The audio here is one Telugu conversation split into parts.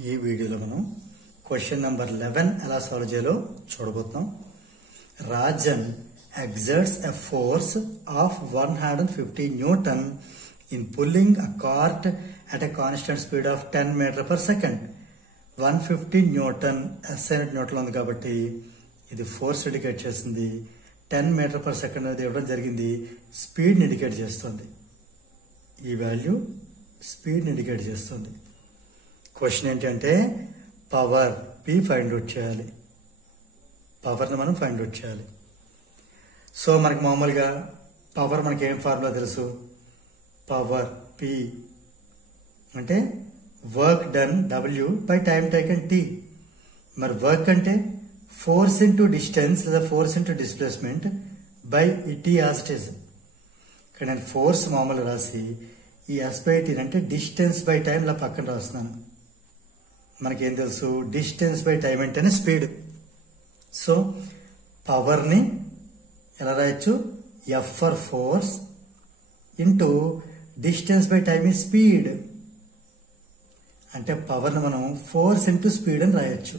ఈ వీడియోలో మనం క్వశ్చన్ నెంబర్ 11 ఎలా సాల్వ్ చేయాలో చూడబోతున్నాం. Rajan exerts a force of 150 Newton in pulling a cart at a constant speed of 10 meter per second. 150 Newton SI Newton ఉంది కాబట్టి ఇది ఫోర్స్ ఇండికేట్ చేస్తుంది. 10 మీటర్ పర్ సెకండ్ అనేది ఇవ్వడం జరిగింది. స్పీడ్ ఇండికేట్ చేస్తుంది. ఈ వాల్యూ స్పీడ్ ఇండికేట్ చేస్తుంది. క్వశ్చన్ ఏంటంటే పవర్ P ఫైండ్ అవుట్ చేయాలి. పవర్ని మనం ఫైండ్ అవుట్ చేయాలి. సో మనకి మామూలుగా పవర్ మనకి ఏం ఫార్ములా తెలుసు? పవర్ P అంటే work done W by time taken T. మరి వర్క్ అంటే ఫోర్స్ ఇంటూ డిస్టెన్స్ లేదా force into displacement by T as it is. ఇక్కడ నేను ఫోర్స్ మామూలు రాసి ఈ S బై T అంటే డిస్టెన్స్ బై టైం ఇలా పక్కన రాస్తున్నాను. మనకేం తెలుసు? డిస్టెన్స్ బై టైం అంటేనే స్పీడ్. సో పవర్ని ఎలా రాయొచ్చు? F for force into distance by time ఈ స్పీడ్. అంటే పవర్ని మనం ఫోర్స్ ఇంటూ స్పీడ్ అని రాయొచ్చు.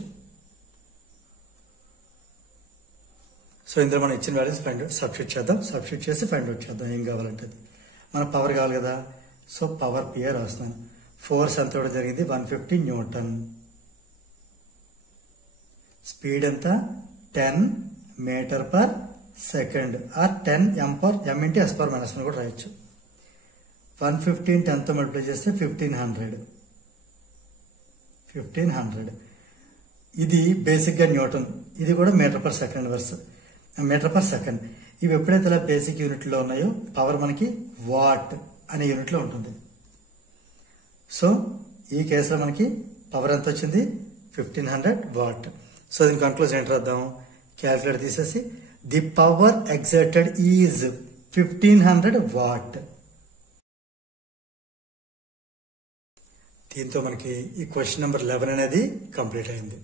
సో ఇందులో మనం ఇచ్చిన వాల్యూస్ ఫైండ్ అవుట్ సబ్స్టిట్యూట్ చేద్దాం. సబ్స్టిట్యూట్ చేసి ఫైండ్ అవుట్ చేద్దాం ఏం కావాలంటే. మనకు పవర్ కావాలి కదా. సో పవర్ P రాస్తున్నాను. ఫోర్స్ ఎంత ఇవ్వడం జరిగింది? 150 న్యూటన్. స్పీడ్ ఎంత? 10 meter per second or 10 m into S power minus 1 కూడా రాయొచ్చు. 150 10తో మల్టిప్లై చేస్తే 1500. ఇది బేసిక్ గా న్యూటన్, ఇది కూడా meter per second meter per second. ఇవి ఎప్పుడైతే ఇలా బేసిక్ యూనిట్ లో ఉన్నాయో పవర్ మనకి వాట్ అనే యూనిట్ లో ఉంటుంది. సో ఈ కేసులో మనకి పవర్ ఎంత వచ్చింది? 1500 వాట్. సో దీని కన్క్లూజన్ ఏంటి రాద్దాం? క్యాల్కులేటర్ తీసేసి the power exerted is 1500 what. దీంతో మనకి ఈ క్వశ్చన్ నెంబర్ 11 అనేది కంప్లీట్ అయింది.